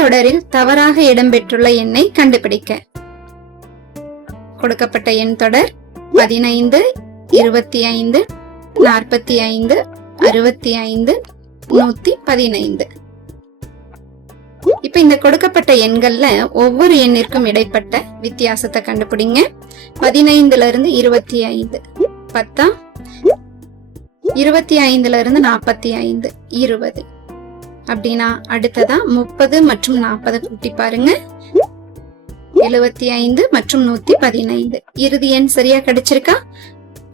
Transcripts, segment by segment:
தொடரில் தவறாக இடம்பெற்றுள்ள எண்ணை கண்டுபிடிக்க. கொடுக்கப்பட்ட எண் தொடர் பதினைந்து இருபத்தி ஐந்து நாற்பத்தி ஐந்து அறுபத்தி ஐந்து நூத்தி பதினைந்து. இப்ப இந்த கொடுக்கப்பட்ட எண்கள்ல ஒவ்வொரு எண்ணிற்கும் இடைப்பட்ட வித்தியாசத்தை கண்டுபிடிங்க. பதினைந்துல இருந்து இருபத்தி ஐந்து பத்தா? இருபத்தி ஐந்துல இருந்து நாற்பத்தி ஐந்து இருபது. அப்படின்னா அடுத்ததா முப்பது மற்றும் நாற்பது கூட்டி பாருங்க. எழுபத்தி ஐந்து மற்றும் நூத்தி பதினைந்து. இறுதி எண் சரியா கிடைச்சிருக்கா?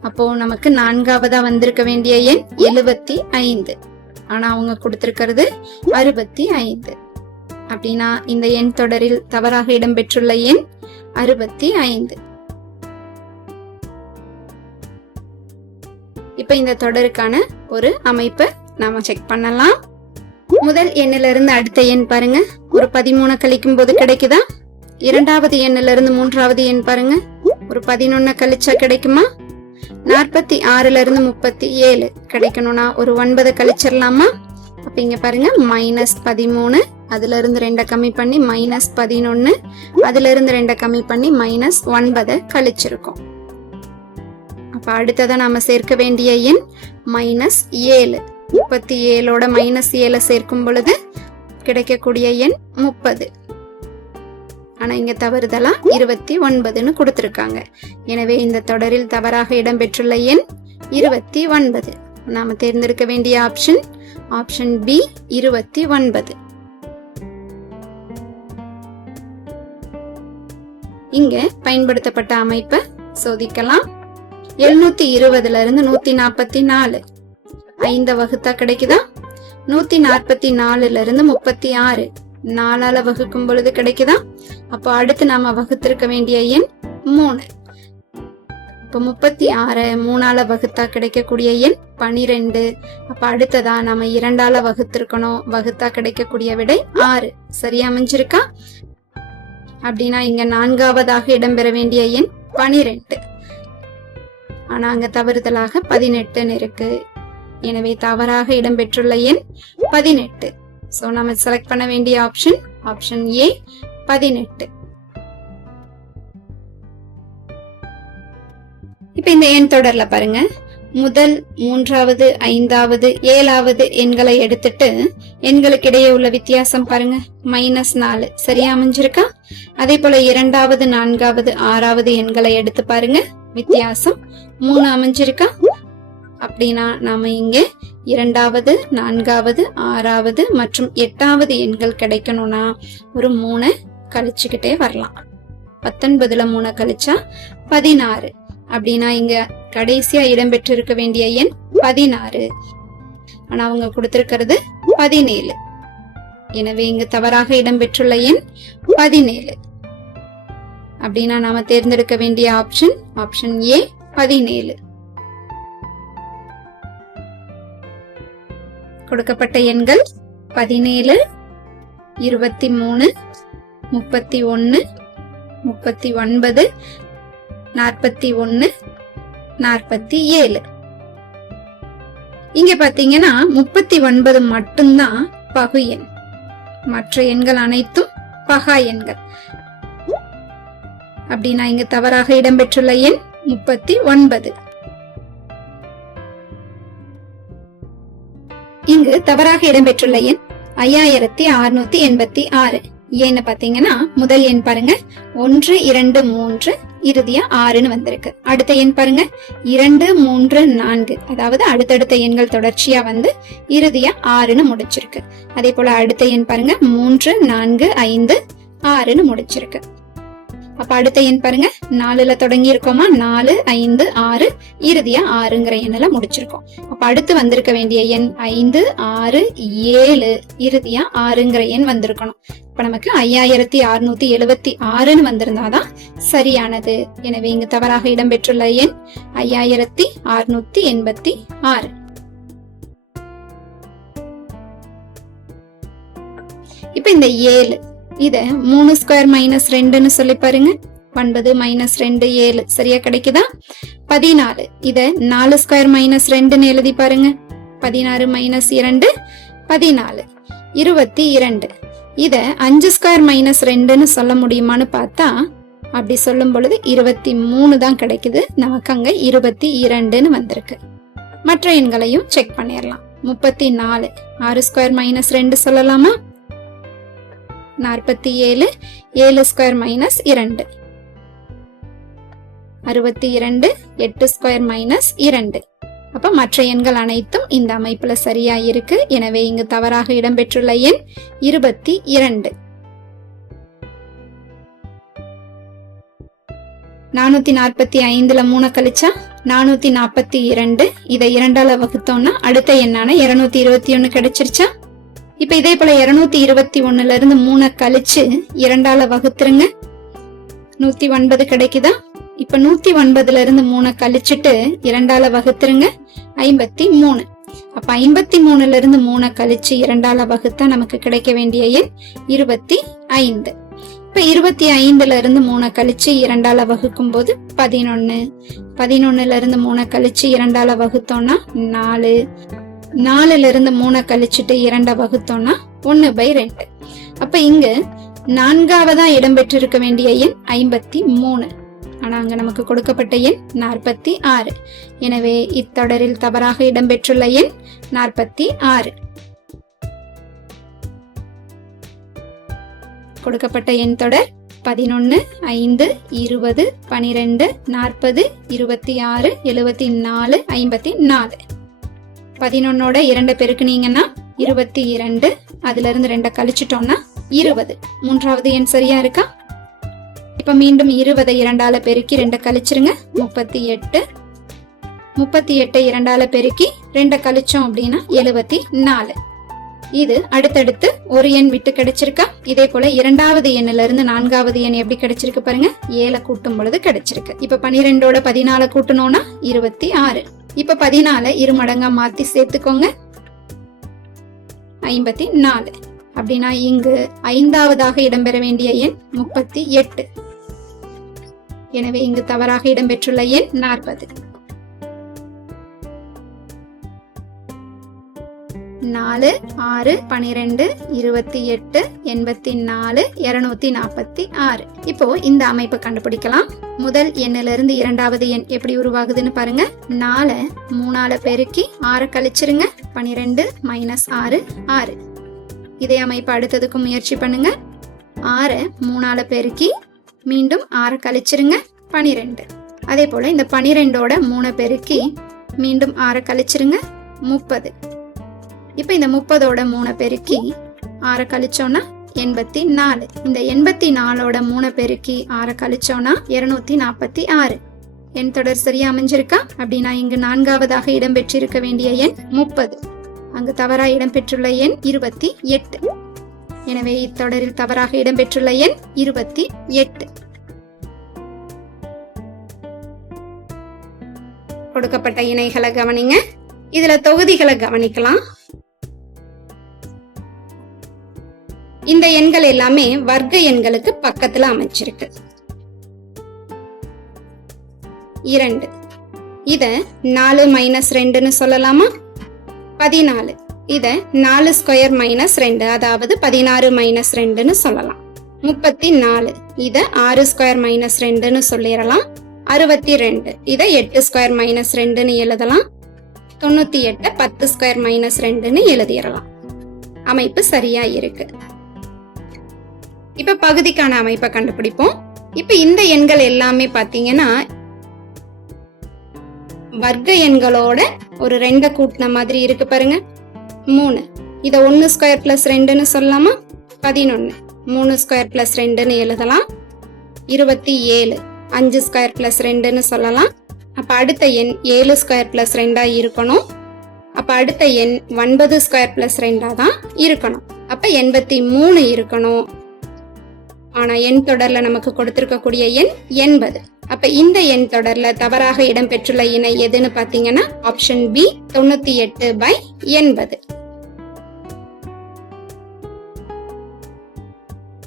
அப்போ நமக்கு நான்காவதா வந்திருக்க வேண்டிய எண் எழுபத்தி ஐந்து. ஆனா அவங்க கொடுத்திருக்கிறது அறுபத்தி ஐந்து. அப்படின்னா இந்த எண் தொடரில் தவறாக இடம்பெற்றுள்ள எண் அறுபத்தி ஐந்து. இப்ப இந்த தொடருக்கான ஒரு அமைப்பை நாம செக் பண்ணலாம். முதல் எண்ணில இருந்து அடுத்த எண் பாருங்க. ஒரு பதிமூணு கழிக்கும் போது கிடைக்குதா? இரண்டாவது எண்ணில இருந்து மூன்றாவது எண் பாருங்க. ஒரு பதினொன்னு கழிச்சா கிடைக்குமா? நாற்பத்தி ஆறுல இருந்து முப்பத்தி ஏழு கிடைக்கணும்னா ஒரு ஒன்பது கழிச்சிடலாமா? அப்ப இங்க பாருங்க மைனஸ் பதிமூணு அதுல இருந்து ரெண்டை கம்மி பண்ணி மைனஸ் பதினொன்னு அதுல இருந்து ரெண்டை கம்மி பண்ணி மைனஸ் ஒன்பதை கழிச்சிருக்கோம். அப்ப அடுத்ததான் நாம சேர்க்க வேண்டிய எண் மைனஸ் ஏழு. முப்பத்தி ஏழோட மைனஸ் ஏழை சேர்க்கும் பொழுது கிடைக்கக்கூடிய எண் முப்பது. ஆனா இங்க தவறுதலா இருபத்தி ஒன்பதுன்னு கொடுத்துருக்காங்க. எனவே இந்த தொடரில் தவறாக இடம்பெற்றுள்ள எண் இருபத்தி ஒன்பது. நாம தேர்ந்தெடுக்க வேண்டிய ஆப்ஷன் ஆப்ஷன் பி இருபத்தி ஒன்பது. இங்க பயன்படுத்தப்பட்ட அமைப்பை சோதிக்கலாம். எழுநூத்தி இருபதுல இருந்து நூத்தி நாற்பத்தி நாலு. ஐந்த வகுத்தா கிடைக்குதா? நூத்தி நாற்பத்தி நாலுல இருந்து முப்பத்தி ஆறு. நாலால வகுக்கும் பொழுது கிடைக்குதா? அப்போ அடுத்து நாம வகுத்திருக்க வேண்டிய எண் மூணு. இப்போ முப்பத்தி ஆறு மூணால வகுத்தா கிடைக்கக்கூடிய எண் பனிரெண்டு. அப்ப அடுத்ததா நாம இரண்டால வகுத்திருக்கணும் வகுத்தா கிடைக்கக்கூடிய விடை ஆறு. சரியா அமைஞ்சிருக்கா? அப்படின்னா இங்க நான்காவதாக இடம்பெற வேண்டிய எண் பனிரெண்டு. ஆனா அங்க தவறுதலாக பதினெட்டுன்னு இருக்கு. எனவே தவறாக இடம்பெற்றுள்ள எண் பதினெட்டு. சோ நம்ம செலக்ட் பண்ண வேண்டிய ஆப்ஷன் ஆப்ஷன் ஏ பதினெட்டு. இப்ப இந்த எண் தொடர்ல பாருங்க. முதல் மூன்றாவது ஐந்தாவது ஏழாவது எண்களை எடுத்துட்டு எண்களுக்கு இடையே உள்ள வித்தியாசம் பாருங்க. மைனஸ் நாலு. சரியா அமைஞ்சிருக்கா? அதே போல இரண்டாவது நான்காவது ஆறாவது எண்களை எடுத்து பாருங்க. வித்தியாசம் மூணு அமைஞ்சிருக்கா? அப்படின்னா நாம இங்கே இரண்டாவது நான்காவது ஆறாவது மற்றும் எட்டாவது எண்கள் கிடைக்கணும்னா ஒரு மூணை கழிச்சுக்கிட்டே வரலாம். பத்தொன்பதுல மூணை கழிச்சா பதினாறு. அப்படின்னா இங்க கடைசியா இடம்பெற்றிருக்க வேண்டிய எண் பதினாறு. ஆனா அவங்க கொடுத்திருக்கிறது பதினேழு. எனவே இங்கு தவறாக இடம்பெற்றுள்ள எண் பதினேழு. அப்படின்னா நாம தேர்ந்தெடுக்க வேண்டிய ஆப்ஷன் ஆப்ஷன் ஏ பதினேழு. கொடுக்கப்பட்ட எண்கள் பதினேழு இருபத்தி மூணு முப்பத்தி ஒன்று முப்பத்தி ஒன்பது நாற்பத்தி ஒன்று நாற்பத்தி ஏழு இங்க பாத்தீங்கன்னா முப்பத்தி ஒன்பது மட்டும்தான் பகு எண். மற்ற எண்கள் அனைத்தும் பகா எண்கள். அப்படின்னா இங்க தவறாக இடம்பெற்றுள்ள எண் முப்பத்தி ஒன்பது இங்கு தவறாக இடம்பெற்றுள்ள எண் ஐயாயிரத்தி அறுநூத்தி எண்பத்தி ஆறு. ஏன்னு பாத்தீங்கன்னா முதல் எண் பாருங்க. ஒன்று இரண்டு மூன்று இறுதியா ஆறுன்னு வந்திருக்கு. அடுத்த எண் பாருங்க. இரண்டு மூன்று நான்கு. அதாவது அடுத்தடுத்த எண்கள் தொடர்ச்சியா வந்து இறுதியா ஆறுன்னு முடிச்சிருக்கு. அதே போல அடுத்த எண் பாருங்க. மூன்று நான்கு ஐந்து ஆறுன்னு முடிச்சிருக்கு. அப்ப அடுத்த எண் பாருங்க. நாலுல தொடங்கி இருக்கோமா நாலு ஐந்து ஆறு. இறுதியா ஆறுங்கிற எண்ணில முடிச்சிருக்கோம். அப்ப அடுத்து வந்திருக்க வேண்டிய எண் ஐந்து ஆறு ஏழு. இறுதியா ஆறுங்கிற எண் வந்திருக்கணும். இப்ப நமக்கு ஐயாயிரத்தி அறுநூத்தி எழுபத்தி ஆறுன்னு வந்திருந்தாதான் சரியானது. எனவே இங்கு தவறாக இடம்பெற்றுள்ள எண் ஐயாயிரத்தி அறுநூத்தி எண்பத்தி ஆறு. இப்ப இந்த ஏழு இதை மூணு ஸ்கொயர் மைனஸ் ரெண்டுன்னு சொல்லி பாருங்க. ஒன்பது மைனஸ் ரெண்டு ஏழு. சரியா கிடைக்குதா? பதினாலு. இதை நாலு ஸ்கொயர் மைனஸ் ரெண்டுன்னு எழுதி பாருங்க. பதினாறு மைனஸ் இரண்டு பதினாலு. இருபத்தி இரண்டு. இத அஞ்சு ஸ்கொயர் மைனஸ் ரெண்டுன்னு சொல்ல முடியுமான்னு பார்த்தா அப்படி சொல்லும் பொழுது இருபத்தி மூணு தான் கிடைக்குது. நமக்கு அங்க இருபத்தி இரண்டுன்னு வந்திருக்கு. மற்ற எண்களையும் செக் பண்ணிடலாம் முப்பத்தி நாலு. ஆறு ஸ்கொயர் மைனஸ் ரெண்டு சொல்லலாமா? நாற்பத்தி ஏழு ஏழு ஸ்கொயர் மைனஸ் இரண்டு. அறுபத்தி இரண்டு எட்டு ஸ்கொயர் மைனஸ் இரண்டு. அப்ப மற்ற எண்கள் அனைத்தும் இந்த அமைப்புல சரியா இருக்கு எனவே இங்கு தவறாக இடம்பெற்றுள்ள எண் இருபத்தி இரண்டு. நானூத்தி நாற்பத்தி ஐந்துல மூணு கழிச்சா நானூத்தி நாற்பத்தி இரண்டு. இதை இரண்டால வகுத்தோம்னா அடுத்த எண்ணான இருநூத்தி இருபத்தி ஒன்னு கிடைச்சிருச்சா? இப்ப இதே போல இருநூத்தி இருபத்தி ஒண்ணுல இருந்து மூணை கழிச்சு இரண்டால வகுத்துருங்க. நூத்தி ஒன்பது கிடைக்குதா? இப்ப நூத்தி ஒன்பதுல இருந்து மூணை கழிச்சிட்டு இரண்டால வகுத்துருங்க. ஐம்பத்தி மூணு. அப்ப ஐம்பத்தி மூணுல இருந்து மூணை கழிச்சு இரண்டால வகுத்தா நமக்கு கிடைக்க வேண்டிய எண் இருபத்தி ஐந்து. இப்ப இருபத்தி ஐந்துல இருந்து மூணை கழிச்சு இரண்டால வகுக்கும் போது பதினொன்னு. பதினொன்னுல இருந்து மூணை கழிச்சு இரண்டால வகுத்தோம்னா நாலு. நாலுல இருந்து மூணை கழிச்சுட்டு இரண்டை வகுத்தோம்னா ஒன்னு பை ரெண்டு. அப்ப இங்கு நான்காவதா இடம்பெற்றிருக்க வேண்டிய எண் ஐம்பத்தி மூணு. ஆனா அங்க நமக்கு கொடுக்கப்பட்ட எண் நாற்பத்தி ஆறு. எனவே இத்தொடரில் தவறாக இடம்பெற்றுள்ள எண் நாற்பத்தி ஆறு. கொடுக்கப்பட்ட எண் தொடர் பதினொன்னு ஐந்து இருபது பனிரெண்டு நாற்பது இருபத்தி ஆறு எழுபத்தி நாலு ஐம்பத்தி நாலு. பதினொன்னோட இரண்டு பெருக்குனீங்கன்னா இருபத்தி இரண்டு. அதுல இருந்து ரெண்டை கழிச்சிட்டோம்னா இருபது. மூன்றாவது எண் சரியா இருக்கா? இப்ப மீண்டும் இருபதை இரண்டால பெருக்கி ரெண்டை கழிச்சிருங்க. முப்பத்தி எட்டு. முப்பத்தி எட்டை இரண்டால பெருக்கி ரெண்டை கழிச்சோம் அப்படின்னா எழுபத்தி நாலு. இது அடுத்தடுத்து ஒரு எண் விட்டு கிடைச்சிருக்கா? இதே போல இரண்டாவது எண்ணில இருந்து நான்காவது எண் எப்படி கிடைச்சிருக்கு பாருங்க? ஏழை கூட்டும் பொழுது கிடைச்சிருக்கு. இப்ப பனிரெண்டோட பதினால கூட்டணும்னா இருபத்தி ஆறு. இப்ப பதினால இரு மடங்கா மாத்தி சேர்த்துக்கோங்க. ஐம்பத்தி நாலு. அப்படின்னா இங்கு ஐந்தாவதாக இடம்பெற வேண்டிய எண் முப்பத்தி எட்டு. எனவே இங்கு தவறாக இடம்பெற்றுள்ள எண் நாற்பது. நாலு ஆறு பனிரெண்டு இருபத்தி எட்டு எண்பத்தி நாலு இருநூத்தி நாற்பத்தி ஆறு. இப்போ இந்த அமைப்பை கண்டுபிடிக்கலாம். முதல் எண்ணில இருந்து இரண்டாவது எண் எப்படி உருவாகுதுன்னு பாருங்க. நாலு மூணால பெருக்கி ஆறு கழிச்சிருங்க. பனிரெண்டு மைனஸ் ஆறு ஆறு. இதே அமைப்பு அடுத்ததுக்கு முயற்சி பண்ணுங்க. ஆறு மூணால பெருக்கி மீண்டும் ஆறு கழிச்சிருங்க. பனிரெண்டு. அதே போல இந்த பனிரெண்டோட மூணை பெருக்கி மீண்டும் ஆறு கழிச்சிருங்க. முப்பது. இப்போ இந்த முப்பதோட மூணை பெருக்கி ஆறை கழிச்சோம்னா எண்பத்தி நாலு. இந்த எண்பத்தி நாலோட மூணை பெருக்கி ஆறை கழிச்சோம்னா இருநூத்தி நாற்பத்தி ஆறு. எண் தொடர் சரியா அமைஞ்சிருக்கா? அப்படின்னா இங்கு நான்காவதாக இடம்பெற்றிருக்க வேண்டிய எண் முப்பது. அங்கு தவறா இடம்பெற்றுள்ள எண் இருபத்தி எட்டு. எனவே இத்தொடரில் தவறாக இடம்பெற்றுள்ள எண் இருபத்தி எட்டு. கொடுக்கப்பட்ட இணைகளை கவனிங்க. இதுல தொகுதிகளை கவனிக்கலாம். இந்த எண்கள் எல்லாமே வர்க்க எண்களுக்கு பக்கத்துல அமைச்சிருக்கு இரண்டு. இத நாலு மைனஸ் ரெண்டுன்னு சொல்லலாமா? பதினாலு. இத நாலு ஸ்கொயர் மைனஸ் ரெண்டு அதாவது பதினாறு மைனஸ் ரெண்டுன்னு சொல்லலாம். முப்பத்தி நாலு இத ஆறு ஸ்கொயர் மைனஸ் ரெண்டுன்னு சொல்லிடலாம். அறுபத்தி ரெண்டு இத எட்டு ஸ்கொயர் மைனஸ் ரெண்டுன்னு எழுதலாம். தொண்ணூத்தி எட்டை பத்து ஸ்கொயர் மைனஸ் ரெண்டுன்னு எழுதிடலாம். அமைப்பு சரியா இருக்கு. இப்ப பகுதிக்கான அமைப்பை கண்டுபிடிப்போம். இப்ப இந்த எண்கள் எல்லாமே பாத்தீங்கன்னா வர்க்க எண்களோட ஒரு ரெண்டை கூட்டின மாதிரி இருக்கு பாருங்க. மூணு. இத ஒன்னு ஸ்கொயர் பிளஸ் ரெண்டுன்னு சொல்லலாமா? பதினொன்னு. மூணு ஸ்கொயர் பிளஸ் ரெண்டுன்னு எழுதலாம். இருபத்தி ஏழு. அஞ்சு ஸ்கொயர் பிளஸ் ரெண்டுன்னு சொல்லலாம். அப்ப அடுத்த எண் ஏழு ஸ்கொயர் பிளஸ் ரெண்டா இருக்கணும். அப்ப அடுத்த எண் ஒன்பது ஸ்கொயர் பிளஸ் ரெண்டா தான் இருக்கணும். அப்ப எண்பத்தி மூணு இருக்கணும். ஆனா எண் தொடர்ல நமக்கு கொடுத்திருக்கக்கூடிய எண் எண்பது. அப்ப இந்த எண் தொடர்ல தவறாக இடம்பெற்றுள்ள இணை எதுன்னு பாத்தீங்கன்னா ஆப்ஷன் பி தொண்ணூத்தி எட்டு பை எண்பது.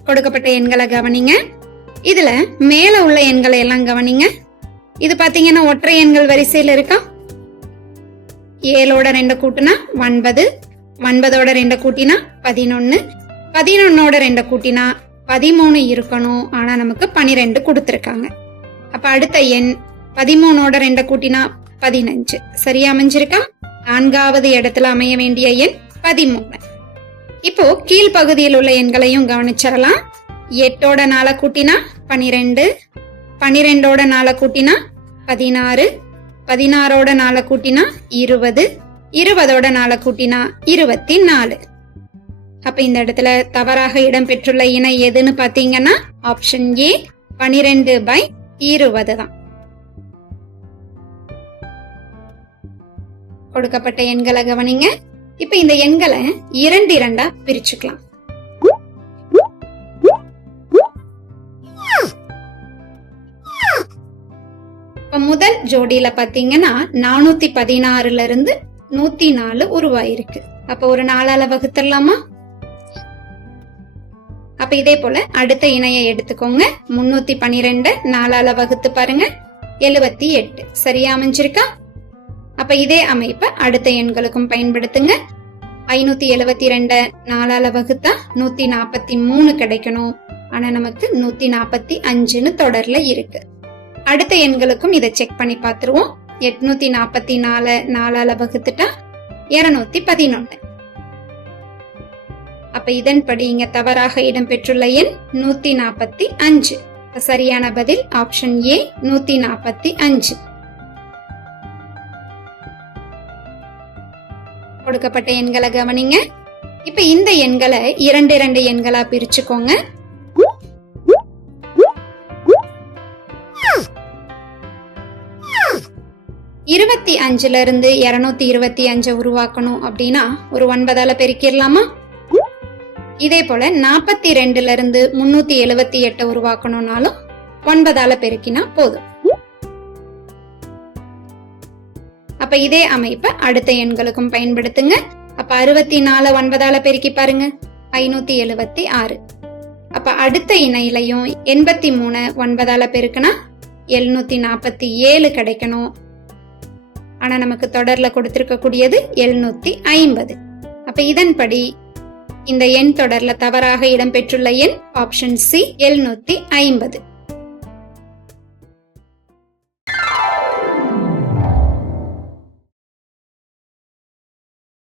கொடுக்கப்பட்ட எண்களை கவனிங்க. இதுல மேல உள்ள எண்களை எல்லாம் கவனிங்க. இது பாத்தீங்கன்னா ஒற்றை எண்கள் வரிசையில இருக்கா? ஏழோட ரெண்டு கூட்டினா ஒன்பது ஒன்பதோட ரெண்டு கூட்டினா பதினொன்னு பதினொன்னோட ரெண்டை கூட்டினா பதிமூணு இருக்கணும். ஆனா நமக்கு பனிரெண்டு கொடுத்துருக்காங்க. அப்ப அடுத்த எண் பதிமூணோட ரெண்டை கூட்டினா பதினஞ்சு. சரியா அமைஞ்சிருக்கா? நான்காவது இடத்துல அமைய வேண்டிய எண் பதிமூணு. இப்போ கீழ்ப்பகுதியில் உள்ள எண்களையும் கவனிச்சிடலாம். எட்டோட நாளை கூட்டினா பனிரெண்டு. பனிரெண்டோட நாளை கூட்டினா பதினாறு. பதினாறோட நாளை கூட்டினா இருபது. இருபதோட நாளை கூட்டினா இருபத்தி நாலு அப்ப இந்த இடத்துல தவறாக இடம்பெற்றுள்ள இணை எதுன்னு பாத்தீங்கன்னா ஆப்ஷன் ஏ பனிரெண்டு பை இருபது தான். கொடுக்கப்பட்ட எண்களை கவனிங்க. இப்ப இந்த எண்களை இரண்டு இரண்டா பிரிச்சுக்கலாம். இப்ப முதல் ஜோடியில பாத்தீங்கன்னா நானூத்தி பதினாறுல இருந்து நூத்தி நாலு உருவாயிருக்கு. அப்ப ஒரு நாளால வகுத்துடலாமா? அப்ப இதே போல அடுத்த இணையை எடுத்துக்கோங்க. முன்னூத்தி பனிரெண்டு நாலால வகுத்து பாருங்க. எழுபத்தி எட்டு. சரியா அமைஞ்சிருக்கா? அப்ப இதே அமைப்பை அடுத்த எண்களுக்கும் பயன்படுத்துங்க. ஐநூத்தி எழுபத்தி ரெண்ட நாலால வகுத்தா நூத்தி நாப்பத்தி மூணு கிடைக்கணும். ஆனா நமக்கு நூத்தி நாப்பத்தி அஞ்சுன்னு தொடர்ல இருக்கு. அடுத்த எண்களுக்கும் இதை செக் பண்ணி பார்த்துருவோம். எட்நூத்தி நாப்பத்தி நாலு நாலால வகுத்துட்டா இருநூத்தி பதினொன்னு. அப்ப இதன்படி இங்க தவறாக இடம்பெற்றுள்ள எண் நூத்தி நாற்பத்தி அஞ்சு சரியான பதில் ஆப்ஷன் ஏ நூத்தி நாற்பத்தி அஞ்சு. கொடுக்கப்பட்ட எண்களை கவனிங்க. இப்ப இந்த எண்களை இரண்டு இரண்டு எண்களா பிரிச்சுக்கோங்க. இருபத்தி அஞ்சுல இருந்து இருநூத்தி இருபத்தி அஞ்சை உருவாக்கணும் அப்படின்னா ஒரு ஒன்பதால பெருக்கிடலாமா? இதே போல நாற்பத்தி ரெண்டுல இருந்து முன்னூத்தி எழுபத்தி எட்டை உருவாக்கணும்னாலும் ஒன்பதால பெருக்கினா போதும். அப்ப இதே அமைப்பை அடுத்த எண்களுக்கும் பயன்படுத்துங்க. அப்ப அறுபத்தி நாலு ஒன்பதால பெருக்கி பாருங்க. ஐநூத்தி எழுபத்தி ஆறு அப்ப அடுத்த இணையிலையும் எண்பத்தி மூணு ஒன்பதால பெருக்குனா எழுநூத்தி நாற்பத்தி ஏழு கிடைக்கணும். ஆனா நமக்கு தொடர்ல கொடுத்திருக்கக்கூடியது எழுநூத்தி ஐம்பது அப்ப இதன்படி இந்த எண் தொடர்ல தவறாக இடம்பெற்றுள்ள எண் ஆப்ஷன் சி எழுநூத்தி ஐம்பது.